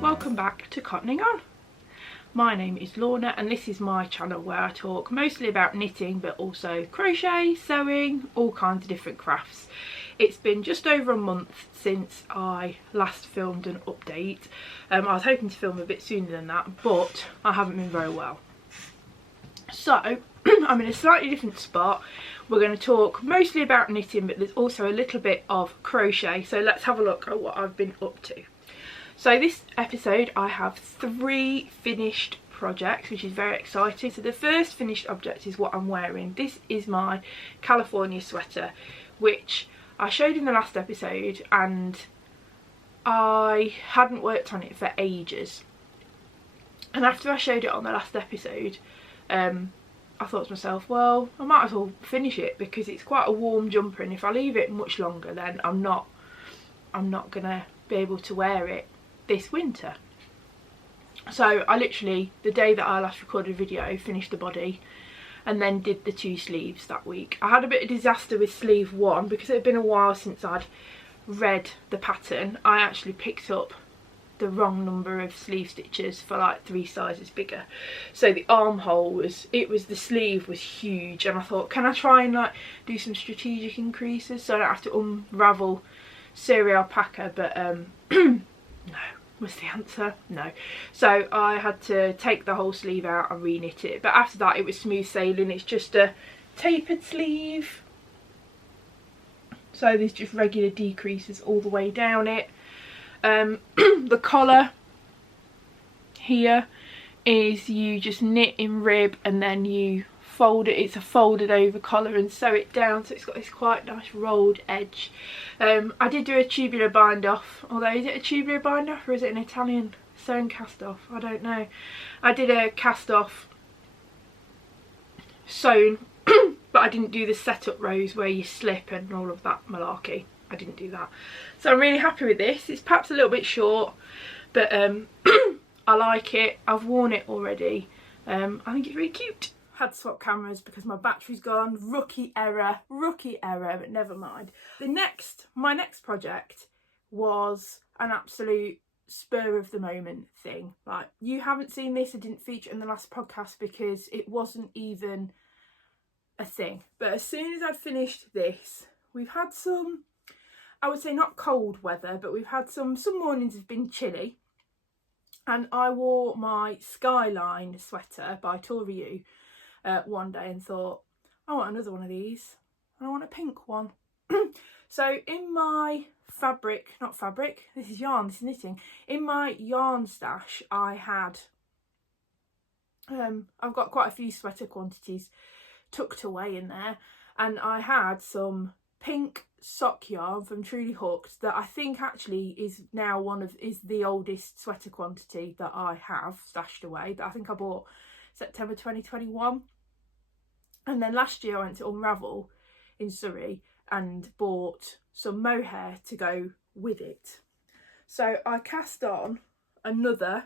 Welcome back to Cottoning On. My name is Lorna and this is my channel where I talk mostly about knitting but also crochet, sewing, all kinds of different crafts. It's been just over a month since I last filmed an update. I was hoping to film a bit sooner than that, but I haven't been very well. So I'm in a slightly different spot. We're going to talk mostly about knitting, but there's also a little bit of crochet. So let's have a look at what I've been up to. So this episode I have 3 finished projects, which is very exciting. So the first finished object is what I'm wearing. This is my California sweater, which I showed in the last episode and I hadn't worked on it for ages. And after I showed it on the last episode, I thought to myself, well, I might as well finish it because it's quite a warm jumper, and if I leave it much longer then I'm not gonna be able to wear it this winter. So I literally, the day that I last recorded a video, finished the body and then did the 2 sleeves that week. I had a bit of disaster with sleeve 1 because it had been a while since I'd read the pattern. I actually picked up the wrong number of sleeve stitches for like 3 sizes bigger. So the armhole was, the sleeve was huge, and I thought, can I try and like do some strategic increases so I don't have to unravel cereal alpaca, but no was the answer, no. So I had to take the whole sleeve out and re-knit it, but after that it was smooth sailing. It's just a tapered sleeve, so there's just regular decreases all the way down it. The collar here is you just knit in rib and then you fold it. It's a folded over collar and sew it down, so it's got this quite nice rolled edge. I did do a tubular bind off, although is it a tubular bind off or is it an Italian sewing cast off? I don't know. I did a cast off sewn but I didn't do the setup rows where you slip and all of that malarkey. I didn't do that, so I'm really happy with this. It's perhaps a little bit short, but I like it. I've worn it already. I think it's really cute. Had to swap cameras because my battery's gone. Rookie error, but never mind. My next project was an absolute spur of the moment thing. Like, you haven't seen this, I didn't feature it in the last podcast because it wasn't even a thing. But as soon as I'd finished this, we've had some, I would say not cold weather, but we've had some mornings have been chilly, and I wore my Skyline sweater by Toriu one day and thought, I want another one of these, and I want a pink one. So in my this is yarn, this is knitting. In my yarn stash I had, I've got quite a few sweater quantities tucked away in there, and I had some pink sock yarn from Truly Hooked that I think actually is now is the oldest sweater quantity that I have stashed away, that I think I bought September 2021. And then last year I went to Unravel in Surrey and bought some mohair to go with it. So I cast on another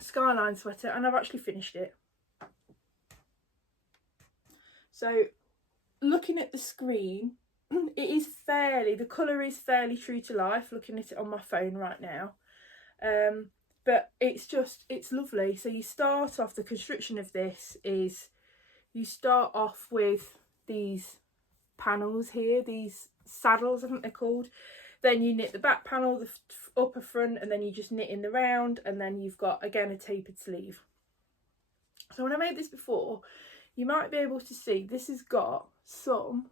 Skyline sweater and I've actually finished it. So looking at the screen, the colour is fairly true to life, looking at it on my phone right now. But it's lovely. So you start off, the construction of this is, you start off with these panels here, these saddles I think they're called. Then you knit the back panel, the upper front, and then you just knit in the round, and then you've got again a tapered sleeve. So when I made this before, you might be able to see this has got some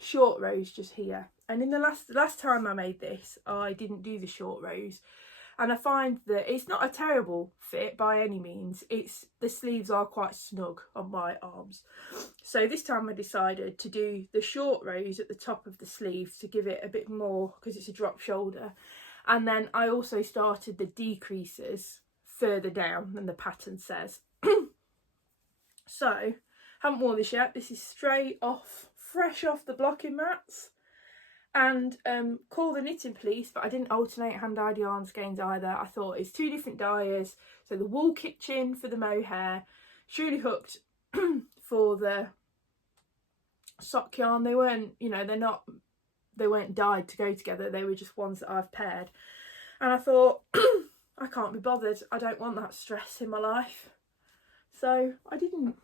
short rows just here, and in the last time I made this I didn't do the short rows, and I find that it's not a terrible fit by any means. The sleeves are quite snug on my arms, so this time I decided to do the short rows at the top of the sleeve to give it a bit more, because it's a drop shoulder, and then I also started the decreases further down than the pattern says. So haven't worn this yet. This is straight off, fresh off the blocking mats. And call the knitting police, but I didn't alternate hand-dyed yarn skeins either. I thought it's 2 different dyers. So the Wool Kitchen for the mohair, Truly Hooked for the sock yarn. They weren't, you know, they're not weren't dyed to go together, they were just ones that I've paired. And I thought, I can't be bothered, I don't want that stress in my life, so I didn't.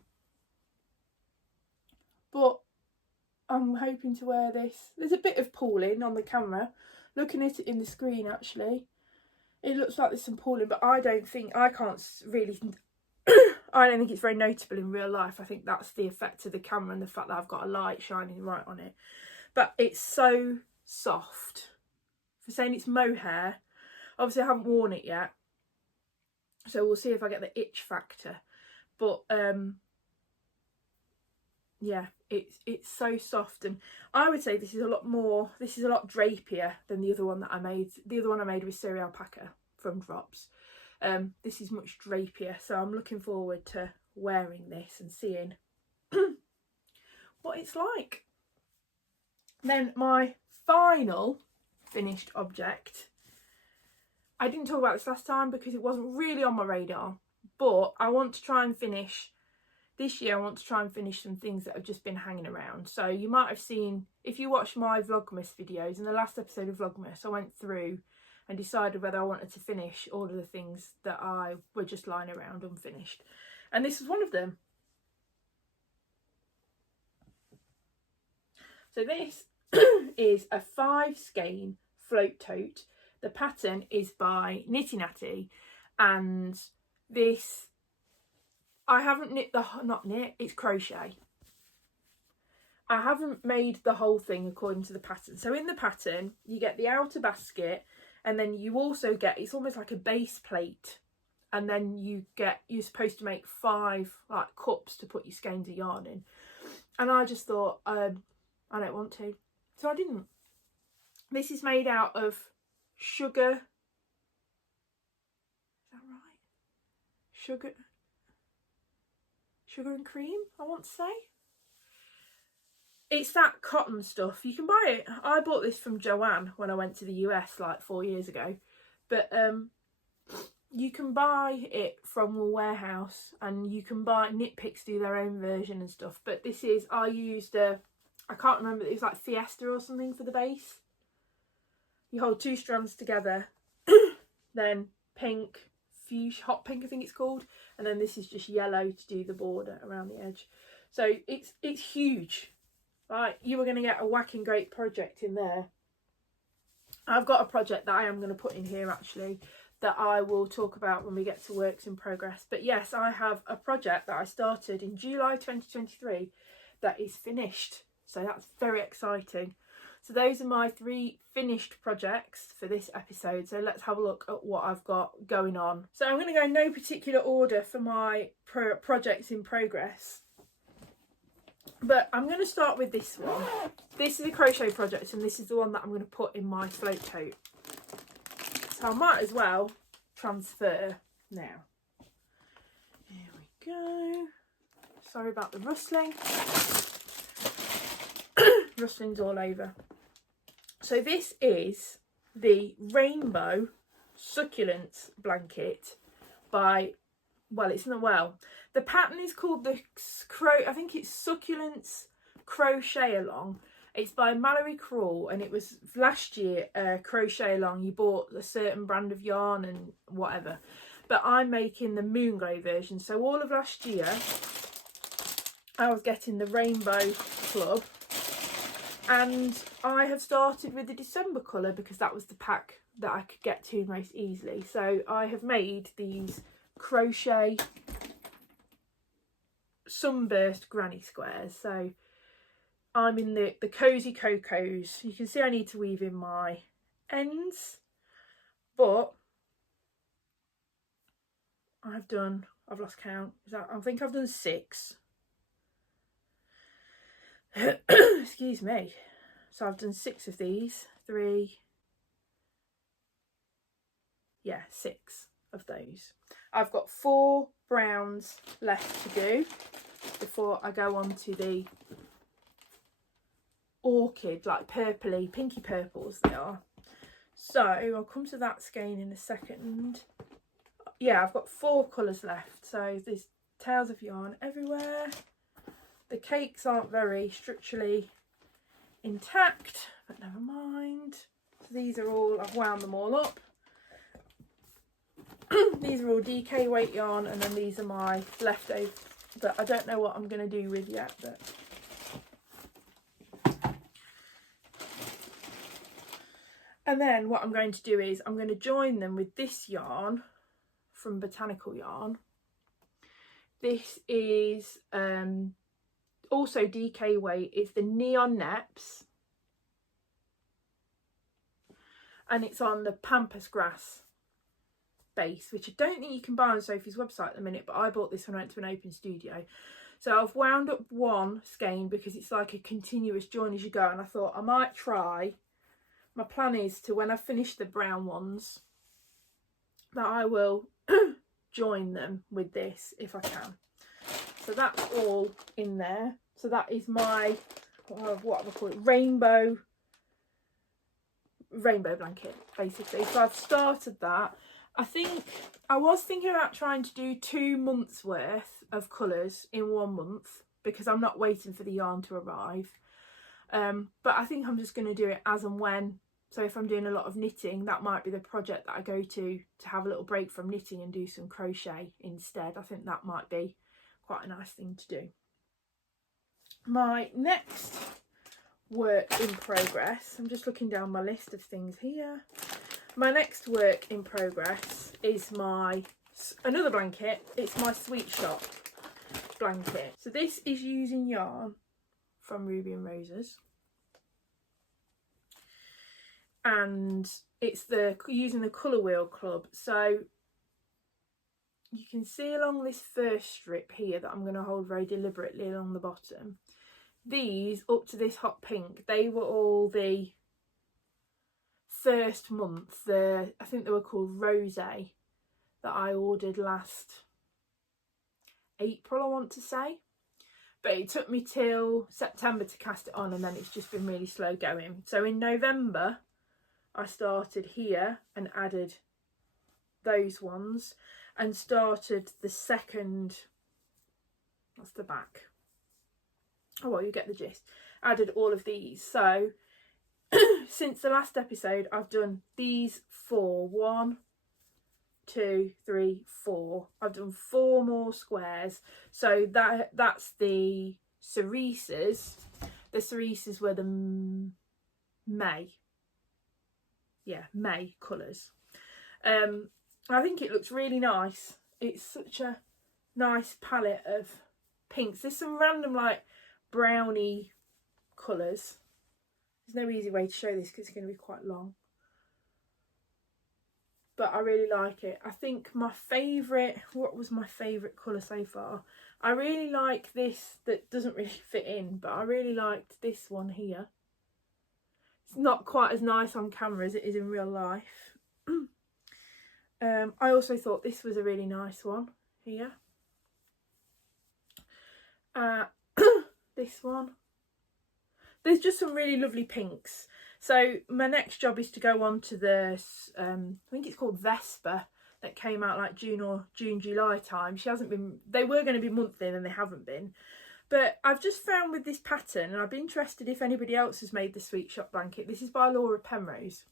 But I'm hoping to wear this. There's a bit of pooling on the camera, looking at it in the screen actually, it looks like there's some pooling, but I don't think it's very notable in real life. I think that's the effect of the camera and the fact that I've got a light shining right on it. But it's so soft. For saying it's mohair, obviously I haven't worn it yet, so we'll see if I get the itch factor. But yeah, it's so soft, and I would say this is a lot drapier than the other one that I made. The other one I made was Cereal Alpaca from Drops. This is much drapier, so I'm looking forward to wearing this and seeing what it's like. Then my final finished object, I didn't talk about this last time because it wasn't really on my radar, but I want to try and finish this year. I want to try and finish some things that have just been hanging around. So you might have seen, if you watch my Vlogmas videos, in the last episode of Vlogmas I went through and decided whether I wanted to finish all of the things that were just lying around unfinished, and this is one of them. So this is a 5 skein float tote. The pattern is by Knitty Natty, and this, I haven't knit it's crochet. I haven't made the whole thing according to the pattern. So in the pattern you get the outer basket, and then you also get, it's almost like a base plate, and then you're supposed to make 5 like cups to put your skeins of yarn in. And I just thought, I don't want to, so I didn't. This is made out of sugar, is that right? Sugar and cream, I want to say. It's that cotton stuff. You can buy it. I bought this from Joanne when I went to the US like 4 years ago. But you can buy it from a warehouse, and you can buy, Knit Picks do their own version and stuff. But this is, I used I can't remember, it was like Fiesta or something for the base. You hold 2 strands together, then pink, fuchsia, hot pink I think it's called, and then this is just yellow to do the border around the edge. So it's huge. Right, you were going to get a whacking great project in there. I've got a project that I am going to put in here actually, that I will talk about when we get to works in progress. But yes, I have a project that I started in July 2023 that is finished. So that's very exciting. So those are my 3 finished projects for this episode. So let's have a look at what I've got going on. So I'm going to go in no particular order for my projects in progress. But I'm going to start with this one. This is a crochet project, and this is the one that I'm going to put in my float tote. So I might as well transfer now. Here we go. Sorry about the rustling. Rustling's all over. So this is the Rainbow Succulents blanket by, well, it's not, well, the pattern is called the I think it's Succulents Crochet Along. It's by Mallory Crawl, and it was last year crochet along. You bought a certain brand of yarn and whatever, but I'm making the Moondrake version. So all of last year I was getting the Rainbow Club, and I have started with the December colour because that was the pack that I could get to most easily. So I have made these crochet sunburst granny squares. So I'm in the Cozy Cocos. You can see I need to weave in my ends, but I've lost count. I think I've done 6. Excuse me. So I've done 6 of these. 3. Yeah, 6 of those. I've got 4 browns left to do before I go on to the orchid, like purpley, pinky purples they are. So I'll come to that skein in a second. Yeah, I've got 4 colours left. So there's tails of yarn everywhere. The cakes aren't very structurally intact, but never mind. So these are all, I've wound them all up. These are all DK weight yarn, and then these are my leftovers that I don't know what I'm going to do with yet, but and then what I'm going to do is I'm going to join them with this yarn from Botanical Yarn. This is also DK weight. It's the Neon Neps, and it's on the Pampas Grass base, which I don't think you can buy on Sophie's website at the minute, but I bought this when I went to an open studio. So I've wound up one skein because it's like a continuous join as you go, and I thought I might try. My plan is to, when I finish the brown ones, that I will join them with this if I can. So that's all in there. So that is my, what do I call it, rainbow blanket, basically. So I've started that. I was thinking about trying to do 2 months worth of colours in 1 month, because I'm not waiting for the yarn to arrive. But I think I'm just going to do it as and when. So if I'm doing a lot of knitting, that might be the project that I go to have a little break from knitting and do some crochet instead. I think that might be quite a nice thing to do. My next work in progress, I'm just looking down my list of things here. My next work in progress is another blanket. It's my Sweet Shop blanket. So this is using yarn from Ruby and Roses, and it's using the Colour Wheel Club. So you can see along this first strip here that I'm going to hold very deliberately along the bottom. These up to this hot pink, they were all the first month. I think they were called Rosé, that I ordered last April, I want to say. But it took me till September to cast it on, and then it's just been really slow going. So in November, I started here and added those ones, and started the second, that's the back. Oh well, you get the gist. Added all of these. So since the last episode, I've done these 4. 1, 2, 3, 4. I've done 4 more squares. So that's the cerises. The cerises were the May. Yeah, May colours. I think it looks really nice. It's such a nice palette of pinks. There's some random like browny colours. There's no easy way to show this because it's going to be quite long. But I really like it. I think my favourite, what was my favourite colour so far? I really like this that doesn't really fit in, but I really liked this one here. It's not quite as nice on camera as it is in real life. I also thought this was a really nice one here. This one. There's just some really lovely pinks. So my next job is to go on to this, I think it's called Vesper, that came out like June, July time. She hasn't been, they were going to be monthly and they haven't been. But I've just found with this pattern, and I'd be interested if anybody else has made the Sweet Shop blanket. This is by Laura Penrose.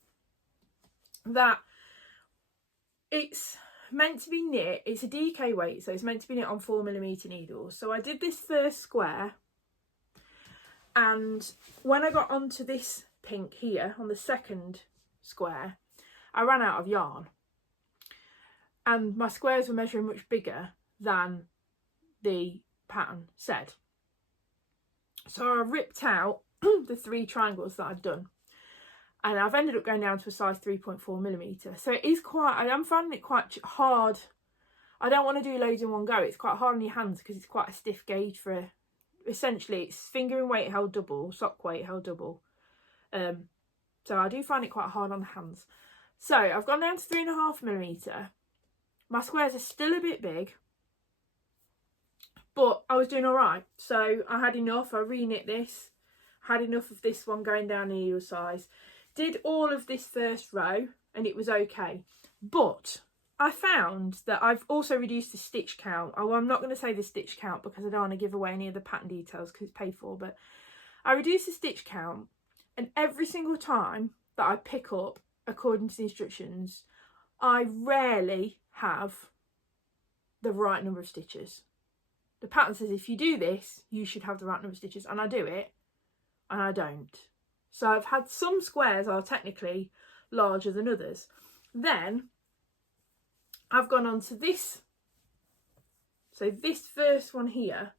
That it's meant to be knit. It's a DK weight, so it's meant to be knit on 4mm needles. So I did this first square, and when I got onto this pink here on the second square, I ran out of yarn, and my squares were measuring much bigger than the pattern said. So I ripped out the 3 triangles that I'd done, and I've ended up going down to a size 3.4mm. So it is quite, I am finding it quite hard. I don't want to do loads in one go. It's quite hard on your hands because it's quite a stiff gauge for, essentially it's fingering weight held double, sock weight held double. So I do find it quite hard on the hands. So I've gone down to 3.5mm. My squares are still a bit big, but I was doing all right. So I had enough. I re-knit this. Had enough of this one going down the needle size. Did all of this first row and it was okay. But I found that I've also reduced the stitch count. Oh, I'm not going to say the stitch count because I don't want to give away any of the pattern details because it's paid for. But I reduced the stitch count, And every single time that I pick up according to the instructions, I rarely have the right number of stitches. The pattern says if you do this, you should have the right number of stitches, and I do it, and I don't. So I've had some squares are technically larger than others. Then I've gone on to this. So this first one here,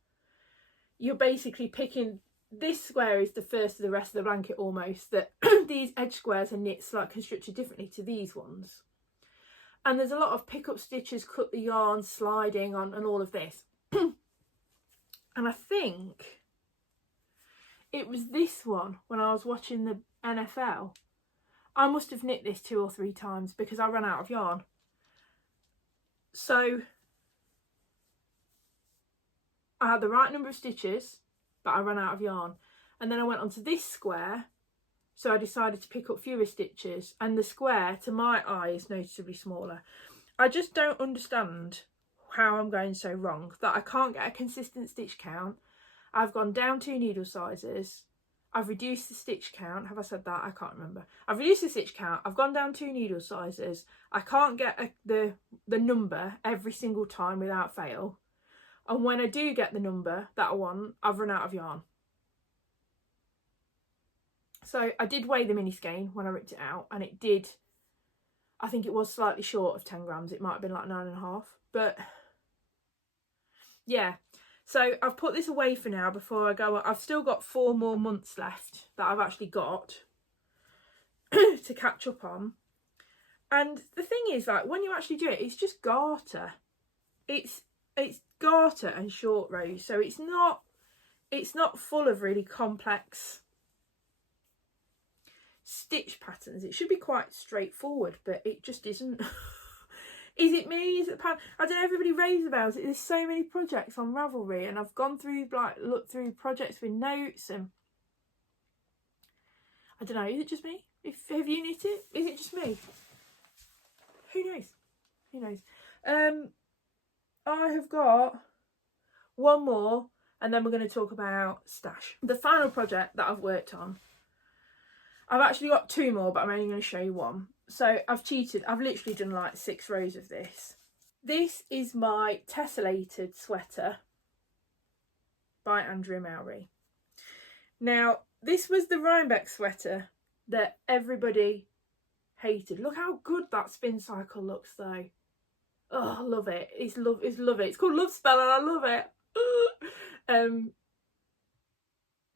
you're basically picking, this square is the first of the rest of the blanket almost, that these edge squares are knit like constructed differently to these ones. And there's a lot of pick up stitches, cut the yarn, sliding on and all of this. And I think it was this one when I was watching the NFL. I must have knit this 2 or 3 times because I ran out of yarn. So I had the right number of stitches, but I ran out of yarn. And then I went onto this square, so I decided to pick up fewer stitches, and the square to my eye is noticeably smaller. I just don't understand how I'm going so wrong, that I can't get a consistent stitch count. I've gone down 2 needle sizes. I've reduced the stitch count. Have I said that? I can't remember. I've reduced the stitch count. I've gone down 2 needle sizes. I can't get the number every single time without fail. And when I do get the number that I want, I've run out of yarn. So I did weigh the mini skein when I ripped it out, and it did, I think it was slightly short of 10 grams. It might have been like 9.5, but yeah. So I've put this away for now before I go. I've still got 4 more months left that I've actually got to catch up on. And the thing is, like, when you actually do it, it's just garter. It's garter and short rows, so it's not full of really complex stitch patterns. It should be quite straightforward, but it just isn't. Is it me? Is it the pattern? I don't know, everybody raves about it. There's so many projects on Ravelry, and I've gone through, like, looked through projects with notes, and I don't know, is it just me? Have you knit it? Is it just me? Who knows? Who knows? I have got 1 more, and then we're going to talk about stash. The final project that I've worked on, I've actually got 2 more, but I'm only going to show you 1. So I've cheated. I've literally done like 6 rows of this. This is my tessellated sweater by Andrea Mowry. Now, this was the Rhinebeck sweater that everybody hated. Look how good that Spincycle looks though. Oh, I love it. It's love it. It's called Love Spell and I love it.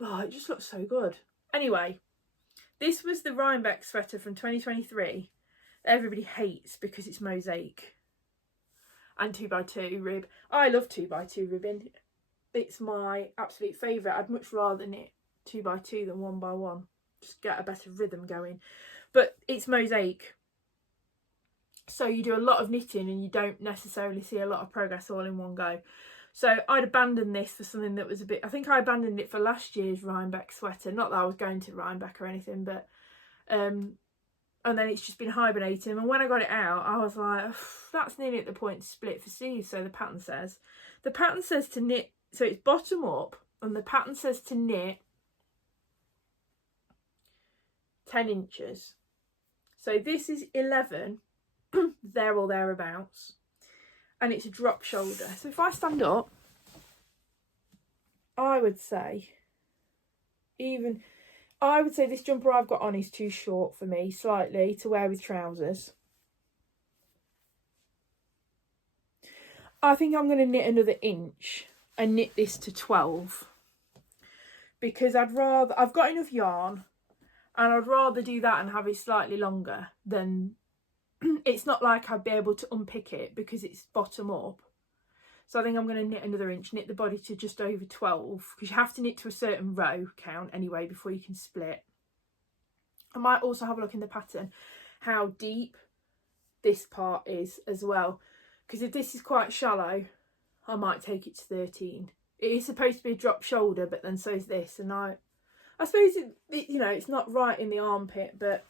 Oh, it just looks so good. Anyway, this was the Rhinebeck sweater from 2023 that everybody hates because it's mosaic and 2x2 rib. I love 2x2 ribbing. It's my absolute favourite. I'd much rather knit 2x2 than 1x1. Just get a better rhythm going. But it's mosaic, so you do a lot of knitting and you don't necessarily see a lot of progress all in one go. So I'd abandoned this for something that was a bit, I think I abandoned it for last year's Rhinebeck sweater. Not that I was going to Rhinebeck or anything, but and then it's just been hibernating. And when I got it out, I was like, that's nearly at the point to split for sleeves. So the pattern says to knit, so it's bottom up, and the pattern says to knit 10 inches. So this is 11, there or thereabouts, and it's a drop shoulder. So if I stand up, I would say this jumper I've got on is too short for me, slightly, to wear with trousers. I think I'm going to knit another inch and knit this to 12, because I've got enough yarn, and I'd rather do that and have it slightly longer than, it's not like I'd be able to unpick it because it's bottom up. So I think I'm going to knit another inch, knit the body to just over 12, because you have to knit to a certain row count anyway before you can split. I might also have a look in the pattern how deep this part is as well, because if this is quite shallow, I might take it to 13. It is supposed to be a drop shoulder, but then so is this, and I suppose it, you know, it's not right in the armpit, but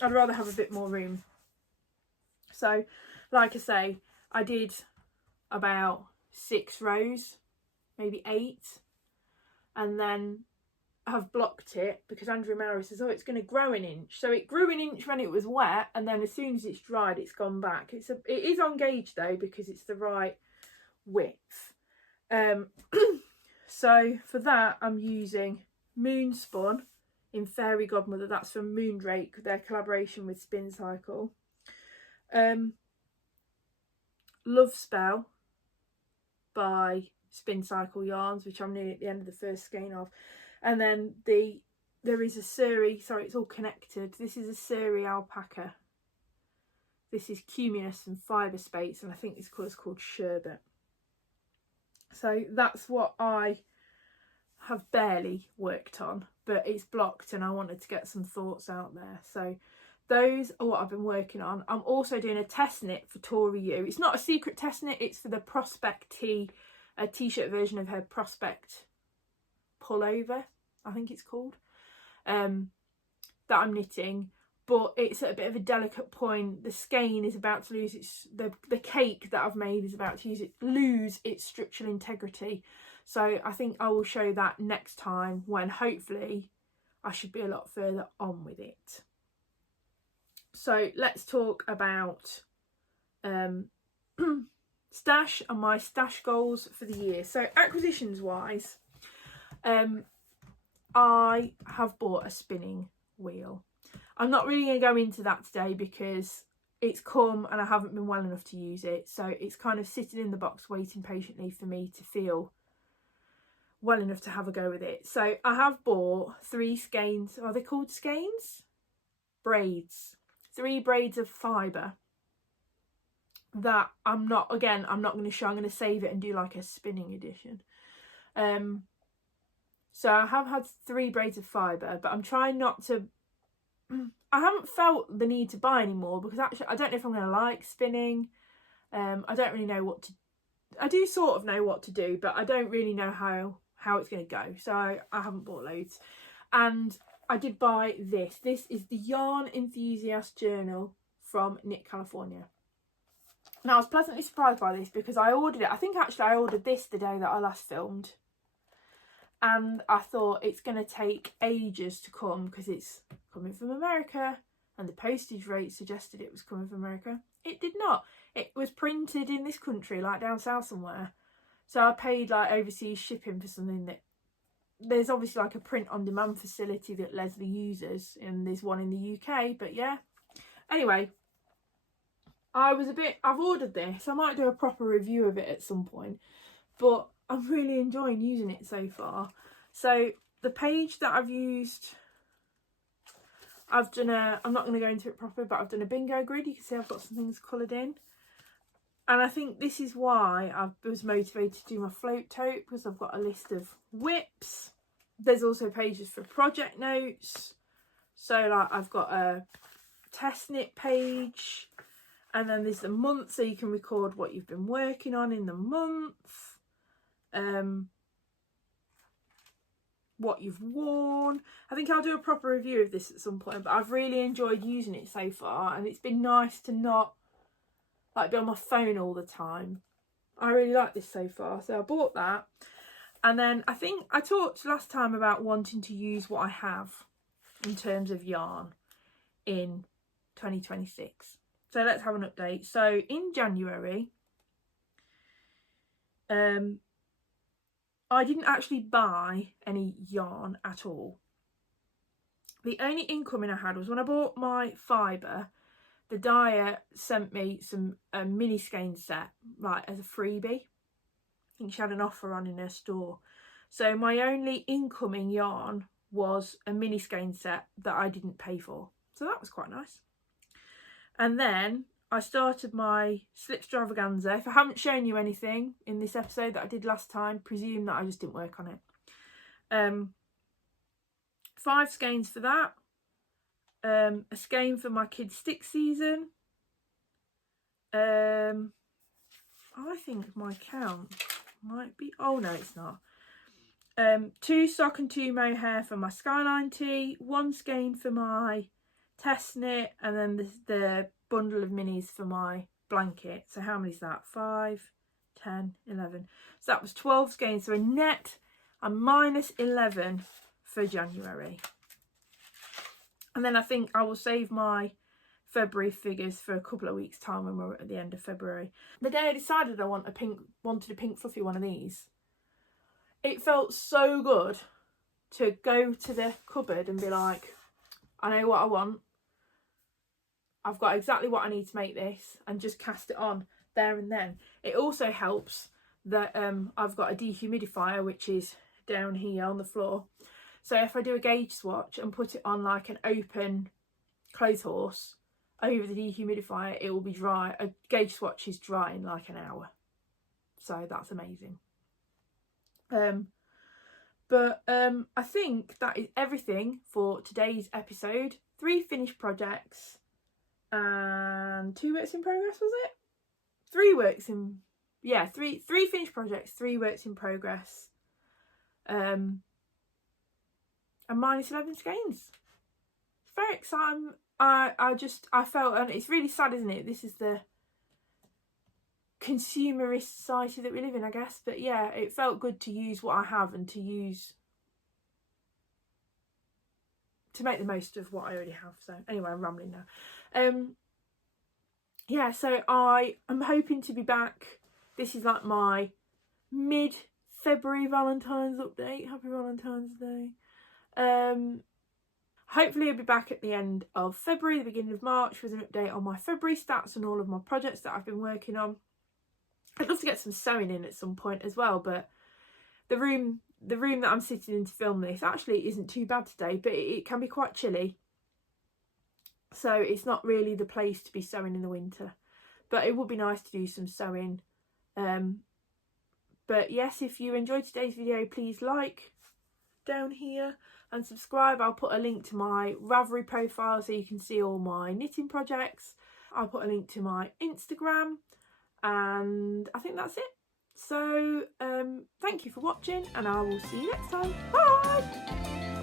I'd rather have a bit more room. So, like I say, I did about 6 rows, maybe 8, and then have blocked it because Andrew Mary says, oh, it's going to grow an inch. So it grew an inch when it was wet, and then as soon as it's dried, it's gone back. It is on gauge though, because it's the right width. So for that, I'm using Moonspun in Fairy Godmother. That's from Moondrake, their collaboration with Spincycle. Love Spell by Spincycle yarns, which I'm nearly at the end of the first skein of. And then there is a Surrey, sorry, it's all connected. This is a Surrey alpaca. This is Cumulus and Fyberspates, and I think this colour's called Sherbet. So that's what I have barely worked on, but it's blocked and I wanted to get some thoughts out there. So those are what I've been working on. I'm also doing a test knit for Tori Yu. It's not a secret test knit, it's for the Prospect Tee, a t-shirt version of her Prospect pullover, I think it's called, that I'm knitting. But it's at a bit of a delicate point. The skein is about to lose its, the cake that I've made is about to lose its structural integrity. So I think I will show that next time, when hopefully I should be a lot further on with it. So let's talk about stash and my stash goals for the year. So acquisitions wise, I have bought a spinning wheel. I'm not really going to go into that today because it's come and I haven't been well enough to use it. So it's kind of sitting in the box waiting patiently for me to feel well enough to have a go with it. So I have bought 3 skeins. Are they called skeins? Braids. 3 braids of fibre that I'm not going to show. I'm going to save it and do like a spinning edition. So I have had 3 braids of fibre, but I'm trying not to, I haven't felt the need to buy any more because actually I don't know if I'm going to like spinning. I don't really know what to, I do sort of know what to do, but I don't really know how it's going to go. So I haven't bought loads. And I did buy this. This is the Yarn Enthusiast Journal from Knit California. Now I was pleasantly surprised by this because I ordered it. I think actually I ordered this the day that I last filmed. And I thought it's going to take ages to come because it's coming from America and the postage rate suggested it was coming from America. It did not. It was printed in this country, like down south somewhere. So I paid like overseas shipping for something that, there's obviously like a print on demand facility that Leslie uses, and there's one in the UK, but yeah. Anyway, I've ordered this. I might do a proper review of it at some point, but I'm really enjoying using it so far. So the page that I've used, I've done I'm not going to go into it properly, but I've done a bingo grid. You can see I've got some things coloured in. And I think this is why I was motivated to do my float tote, because I've got a list of whips. There's also pages for project notes. So like I've got a test knit page, and then there's the month, so you can record what you've been working on in the month. What you've worn. I think I'll do a proper review of this at some point, but I've really enjoyed using it so far, and it's been nice to not like be on my phone all the time. I really like this so far, so I bought that. And then I think I talked last time about wanting to use what I have in terms of yarn in 2026. So let's have an update. So in January, I didn't actually buy any yarn at all. The only incoming I had was when I bought my fibre, the dyer sent me some mini skein set, like as a freebie. I think she had an offer on in her store. So my only incoming yarn was a mini skein set that I didn't pay for. So that was quite nice. And then I started my Slipstravaganza. If I haven't shown you anything in this episode that I did last time, presume that I just didn't work on it. 5 skeins for that. A skein for my kids' stick season. I think my count might be, oh no it's not. 2 sock and 2 mohair for my Skyline tee, 1 skein for my test knit, and then the bundle of minis for my blanket. So how many is that? 5, 10, 11. So that was 12 skeins. So a net, I'm minus 11 for January. And then I think I will save my February figures for a couple of weeks' time when we're at the end of February. The day I decided I wanted a pink fluffy one of these, it felt so good to go to the cupboard and be like, I know what I want. I've got exactly what I need to make this, and just cast it on there and then. It also helps that I've got a dehumidifier which is down here on the floor. So if I do a gauge swatch and put it on like an open clothes horse over the dehumidifier, it will be dry. A gauge swatch is dry in like an hour. So that's amazing. But I think that is everything for today's episode. 3 finished projects and 2 works in progress, was it? 3 works in, yeah, three finished projects, 3 works in progress. And minus 11 skeins. It's very exciting. I felt, and it's really sad, isn't it? This is the consumerist society that we live in, I guess. But yeah, it felt good to use what I have and to make the most of what I already have. So anyway, I'm rambling now. Yeah, so I am hoping to be back. This is like my mid-February Valentine's update. Happy Valentine's Day. Hopefully I'll be back at the end of February, the beginning of March, with an update on my February stats and all of my projects that I've been working on. I'd love to get some sewing in at some point as well, but the room that I'm sitting in to film this actually isn't too bad today, but it can be quite chilly. So it's not really the place to be sewing in the winter. But it would be nice to do some sewing. But yes, if you enjoyed today's video, please like down here and subscribe. I'll put a link to my Ravelry profile so you can see all my knitting projects. I'll put a link to my Instagram, and I think that's it. So thank you for watching, and I will see you next time. Bye.